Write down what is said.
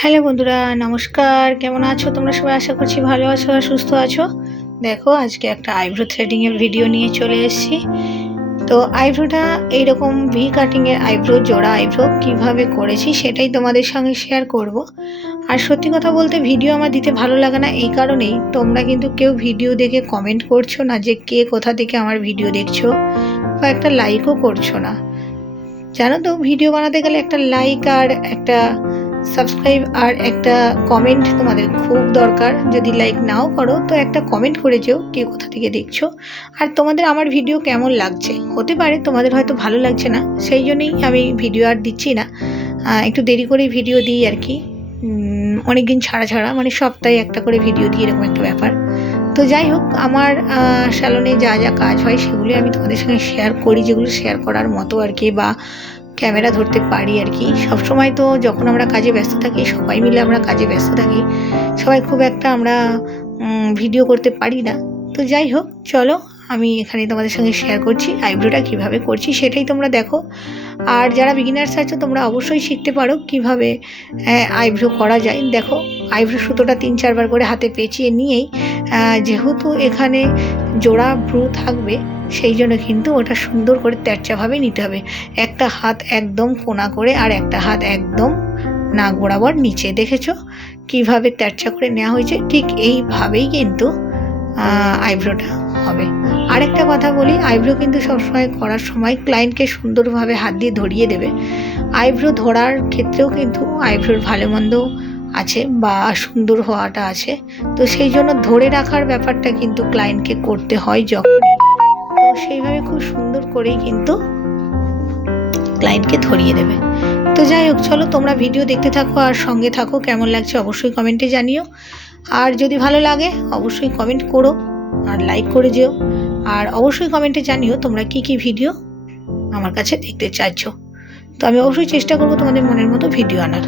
Hello বন্ধুরা, নমস্কার। কেমন আছো তোমরা সবাই? আশা করছি ভালো আছো আর সুস্থ আছো। দেখো, আজকে একটা আইব্রো থ্রেডিংয়ের ভিডিও নিয়ে চলে এসেছি। তো আইব্রোটা এইরকম ভি কাটিংয়ের আইব্রো, জোড়া আইব্রো কীভাবে করেছি সেটাই তোমাদের সঙ্গে শেয়ার করব। আর সত্যি কথা বলতে ভিডিও আমার দিতে ভালো লাগে না এই কারণেই, তোমরা কিন্তু কেউ ভিডিও দেখে কমেন্ট করছো না যে কে কোথা থেকে আমার ভিডিও দেখছো, বা একটা লাইকও করছো না। জানো তো, ভিডিও বানাতে গেলে একটা লাইক আর একটা সাবস্ক্রাইব আর একটা কমেন্ট তোমাদের খুব দরকার। যদি লাইক নাও করো তো একটা কমেন্ট করে যেও কে কোথা থেকে দেখছো, আর তোমাদের আমার ভিডিও কেমন লাগছে। হতে পারে তোমাদের হয়তো ভালো লাগছে না, সেই জন্যই আমি ভিডিও আর দিচ্ছি না, একটু দেরি করে ভিডিও দিই আর কি। অনেক দিন ছাড়া ছাড়া, মানে সপ্তাহে একটা করে ভিডিও দিই, এরকম একটা ব্যাপার। তো যাই হোক, আমার স্যালনে যা যা কাজ হয় সেগুলি আমি তোমাদের সঙ্গে শেয়ার করি, যেগুলো শেয়ার করার মতো আর কি, বা ক্যামেরা ধরতে পারি আর কি। সবসময় তো যখন আমরা কাজে ব্যস্ত থাকি, সবাই মিলে আমরা কাজে ব্যস্ত থাকি, সবাই খুব একটা আমরা ভিডিও করতে পারি না। তো যাই হোক, চলো আমি এখানে তোমাদের সঙ্গে শেয়ার করছি আইব্রোটা কিভাবে করছি, সেটাই তোমরা দেখো। আর যারা বিগিনার্স আছো তোমরা অবশ্যই শিখতে পারো কিভাবে আইব্রো করা যায়। দেখো, আইব্রো সুতোটা 3-4 বার করে হাতে পেঁচিয়ে নিয়েই, যেহেতু এখানে জোড়া ভ্রু থাকবে সেই জন্য কিন্তু ওটা সুন্দর করে তেরচাভাবে নিতে হবে। একটা হাত একদম কোনা করে আর একটা হাত একদম নাক বরাবর নিচে। দেখেছো কিভাবে তেরচা করে নেওয়া হয়েছে? ঠিক এইভাবেই কিন্তু আইব্রোটা হবে। আরেকটা কথা বলি, আইব্রো কিন্তু সবসময় করার সময় ক্লায়েন্টকে সুন্দরভাবে হাত দিয়ে ধরিয়ে দেবে। আইব্রো ধরার ক্ষেত্রেও কিন্তু আইব্রোর ভালো মন্দ আছে বা সুন্দর হওয়াটা আছে, তো সেই জন্য ধরে রাখার ব্যাপারটা কিন্তু ক্লায়েন্টকে করতে হয় যখনই। তো সেইভাবে খুব সুন্দর করেই কিন্তু ক্লায়েন্টকে ধরিয়ে দেবে। তো যাই হোক, চলো তোমরা ভিডিও দেখতে থাকো আর সঙ্গে থাকো। কেমন লাগছে অবশ্যই কমেন্টে জানিও, আর যদি ভালো লাগে অবশ্যই কমেন্ট করো আর লাইক করে যেও। আর অবশ্যই কমেন্টে জানিও তোমরা কি কি ভিডিও আমার কাছে দেখতে চাইছো। তো আমি অবশ্যই চেষ্টা করবো তোমাদের মনের মতো ভিডিও আনার।